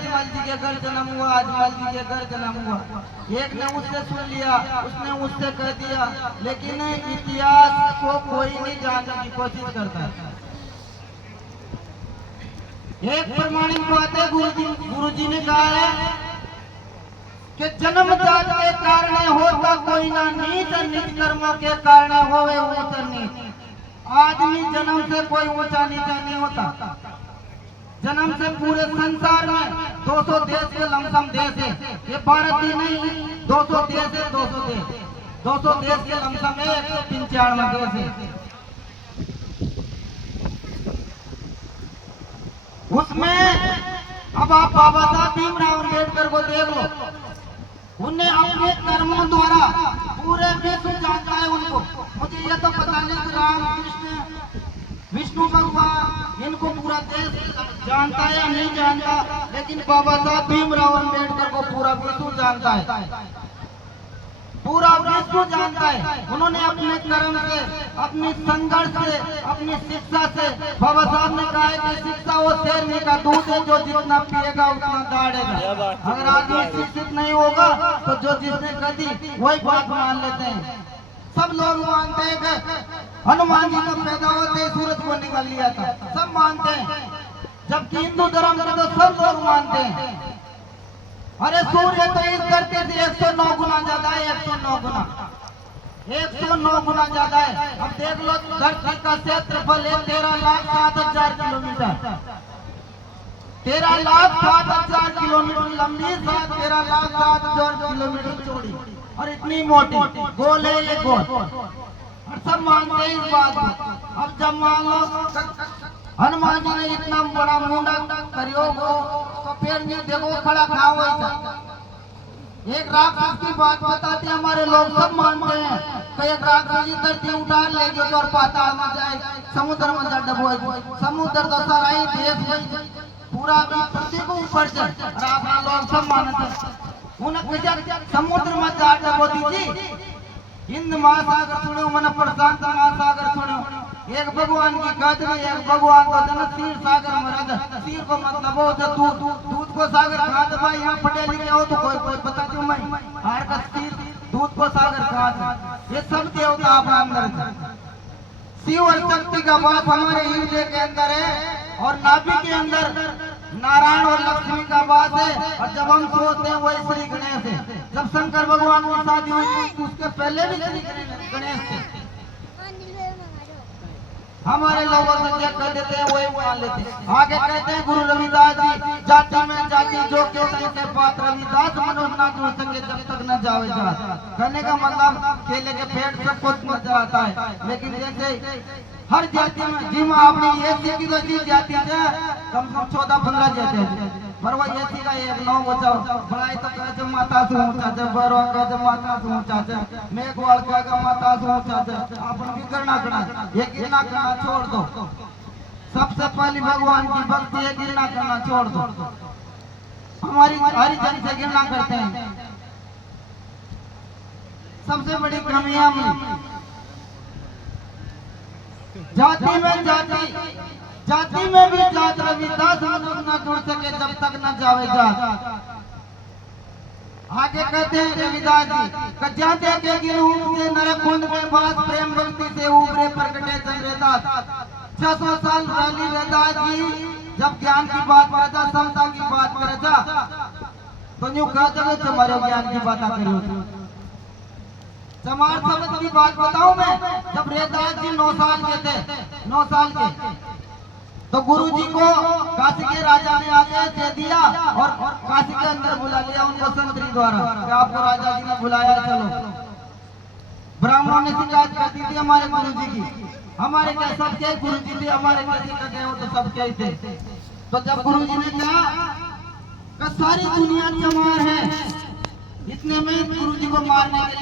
अजमल जी के घर जन्म हुआ, अजमल जी के घर जन्म हुआ। एक ने उससे सुन लिया, उसने उससे कह दिया, लेकिन इतिहास को कोई नहीं जानने की कोशिश करता है। एक प्रमाणिक बात है, गुरुजी ने कहा है कि जन्म जात के कारण होता कोई ना नीच, निज कर्मों के कारण होवे ऊंच नीच। आदमी जन्म से कोई ऊंचा नीचा नहीं होता। जन्म से पूरे संसार में 200 देश के लमसम देश है, ये भारत ही नहीं, 200 देश है, 200 देश के लमसम है, 195 देश है। उसमें अब आप बाबा साहब भीमराव अम्बेडकर को देख लो, उन्हें अपने कर्मों द्वारा पूरे विश्व जानता है उनको। मुझे यह तो पता नहीं कि राम कृष्ण विष्णु भगवान इनको पूरा देश जानता है या नहीं जानता, लेकिन बाबा साहब भीमराव अम्बेडकर को पूरा विश्व जानता है, पूरा विश्व जानता है। उन्होंने अपने कर्म से, अपनी संघर्ष से, अपनी शिक्षा से, बाबा साहब ने कहा है कि शिक्षा वो शेरनी का दूध है, जो जितना पिएगा उतना दौड़ेगा। अगर आदमी शिक्षित नहीं होगा तो जो जिसने कदी वही बात मान लेते हैं। सब लोग मानते हैं कि हनुमान जी का पैदा होते सूरज को निकाल लिया था, सब मानते हैं, जबकि हिंदू धर्म में तो सब लोग मानते हैं अरे सूर्य तो इस धरती से 109 गुना ज्यादा है, 109 गुना, 109 गुना ज्यादा है। अब देख लो, धरती का क्षेत्रफल है 13,07,000 किलोमीटर, 13,07,000 किलोमीटर लंबी, 13,07,000 किलोमीटर चौड़ी, और इतनी मोटी गोल है ये गोल, और सब मानते हैं इस बात को। अब जब मान लो हनुमान जी ने इतना बड़ा मुंडा करियो तो पैर नहीं देखो खड़ा खा हुआ। एक राक्षस की बात बताते हमारे लोग सब मानते हैं कि एक राक्षस जी धरती उठा लेगी तो और पाताल में जाए, समुद्र में जा डबोए, समुद्र तो सारा ही देश पूरा पृथ्वी को ऊपर से, और आप लोग सब मानते हैं उन्हें समुद्र में जा डबो दीजिए। हिंद महासागर सुनो, मन प्रशांत महासागर सुनो, एक भगवान की गद में, एक भगवान को जन क्षीर सागर में रख, क्षीर को मतलब हो तो दूध को सागर खा दे। भाई यहाँ पढ़े लिखे हो तो कोई बता दो, मैं हार का क्षीर दूध को सागर खा दे। ये सब देवता आप अंदर है, शिव और शक्ति का बात हमारे हृदय के अंदर है, और नाभि के अंदर नारायण और लक्ष्मी का बात है। और जब हम सोचते हैं वही श्री गणेश है। जब शंकर भगवान की शादी हुई थी उसके पहले भी श्री गणेश थे। हमारे लोगों से क्या कह देते हैं वही मान लेते हैं। आगे कहते हैं गुरु रविदास जी, जाति में जाति जो क्यों के पात्र रविदास, मनुष्य ना जुड़ सके जब तक न जावे जात। कहने का मतलब केले के पेड़ सबको मजा आता है, लेकिन जैसे हर जाति में जिम आपने ये सीखी तो जी जाति है कम से कम 14-15 जाते हैं, पर वो ये सीखा एक 9 बचाओ बड़ाई तो कहे माता से ऊंचा है, बरो कहे माता से ऊंचा है, मेघवाल कहे माता से ऊंचा है। अपन की गिरना करना, ये गिरना करना छोड़ दो। सबसे पहली भगवान की भक्ति है, गिरना करना छोड़ दो। हमारी हरिजन से गिरना करते हैं, सबसे बड़ी कमी है हमारी। जाति में जाति में भी जात रविदास मनुष्य न जुड़ सके जब तक न जावे जात। आगे कहते हैं रविदास जी, जाते के गिरूप से नरकुंड में बात, प्रेम भक्ति से उभरे प्रकटे चंद्रदास। 600 साल रैली रविदास जी जब ज्ञान की बात करे जा, समता की बात करे जा, तो यूं कहा जाए तुम्हारे ज्ञान की बात करो। समाज समझ की बात बताऊं मैं, जब रविदास जी 9 साल के थे, 9 साल के, तो गुरुजी को काशी के राजा ने आदेश दे दिया और काशी के अंदर बुला लिया उनको संतरी द्वारा कि आपको राजा जी ने बुलाया, चलो। ब्राह्मणों ने शिकायत कर दी थी हमारे गुरुजी की, हमारे क्या सबके गुरुजी थे, हमारे कैसे का गए हो तो सबके ही थे। तो जब गुरुजी ने कहा कि सारी दुनिया चमार है, इतने में गुरुजी को मारने के लिए